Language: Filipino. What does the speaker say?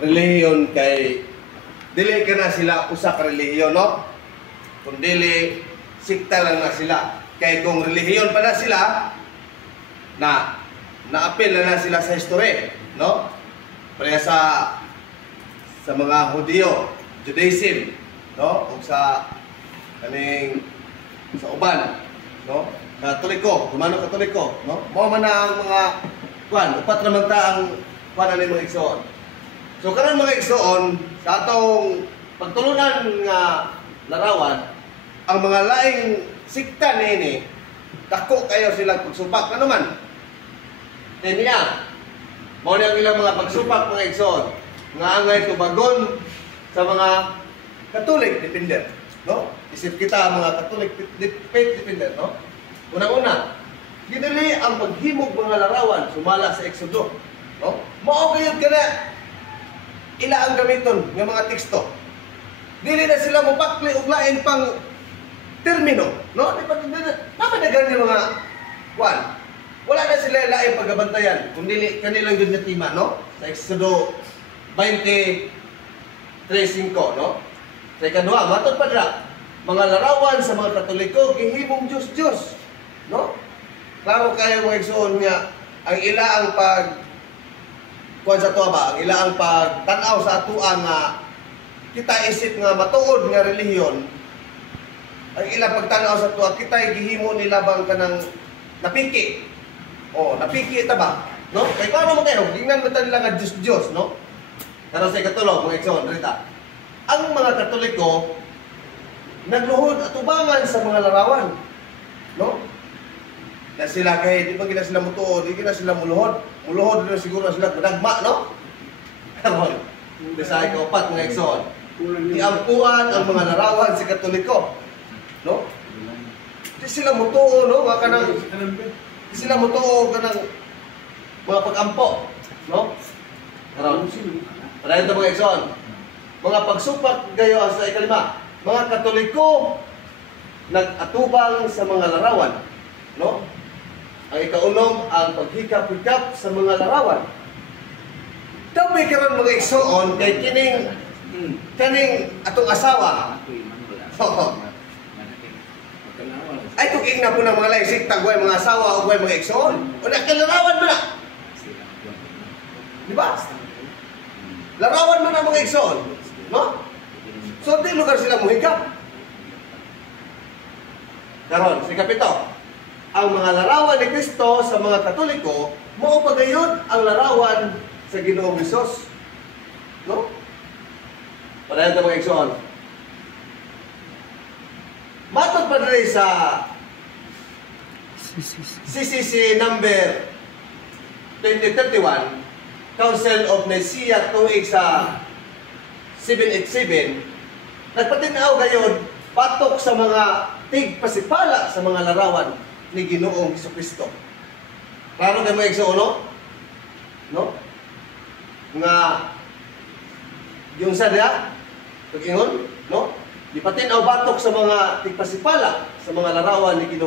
relihiyon kay dili ka na sila usa ka relihiyon, no? Kung dili sikta lang na sila. Kay kung relihiyon pa na sila, naapil na sila sa history, no? Pareha sa mga Hudyo, Judaism, no? O sa kaning sa uban, no? Katoliko, Romano Katoliko, no? Mao man na ang mga upat naman ta ang kuan ni mga igsoon. So karon mga igsoon sa atong pagtulunan nga larawan, ang mga laing sikta niini dako kayo silang pagsupak ano man. Niya, mao ni ang ilang mga pagsupak mga igsoon nga angay tubagon sa mga Catholic dependent, no? Isip kita mga Catholic faith dependent, no? Una-una, ginili ang paghimog mga larawan sumala sa Exodo, no? Mao gayud kana ila ang gamiton ng mga teksto. Dili na sila mopakli og lain pang termino, no? Napadagan ni mga kwan. Wala na sila lain paggabantayan kundi kanilang gyud nga tema, no? Sa Exodo 23:5, no? Sa ikadua, matod pa dira, mga larawan sa mga Katoliko gihimong Diyos-Diyos, no? Klaro kayo mga igsoon nga ang ila ang kuan sa tuwa ba, ang ila ang pagtan-aw sa atuan nga kita isip nga matuod nga relihiyon, ang ila pagtan-aw sa tuwa kita gihimo nila bang kanang napiki. Oh, napiki ta ba? No? Kay paano mo kayo? Tingnan mo nila nga Diyos, no? Pero sa ikatulo, mga igsoon, rita. Ang mga Katoliko nagluhod at ubangan sa mga larawan, no? Na sila kay di ba gina sila mutuod, di gina sila muluhod na siguro sila madagma, no? Karon, sa ikapat mga igsoon, iampuan ang mga larawan sa Katoliko, no? Di sila mutuo, no? Di sila mutuo kanang mga pag-ampo, no? Karon, para ito mga igsoon, mga pagsupak gayo sa ikalima, mga Katoliko nag-atubang sa mga larawan, no? Ang ikaunom, ang paghikap-hikap sa mga larawan. Tabi karon mga igsoon kay kining atong asawa. Ay kung igna po ng mga laisik tagway mga asawa o mga igsoon. O nakalarawan mo na. Di ba? Larawan mo na mga igsoon, no? So di lugar sila muhikap. Karon, si kapito. Ang mga larawan ni Kristo sa mga Katoliko, mao pagayod ang larawan sa Ginoong Hesus. No? Para ito mga igsoon. Matod pa rin sa CCC number 2031, Council of Nicaea tuig sa 787, nagpatinaw gayon patok sa mga tigpasipala sa mga larawan ni Ginoong Jesucristo. Klaro kayo mga igsoon, no? Nga yung sadya, pag-ingon, no? Di patinaw batok sa mga tigpasipala sa mga larawan ni Ginoong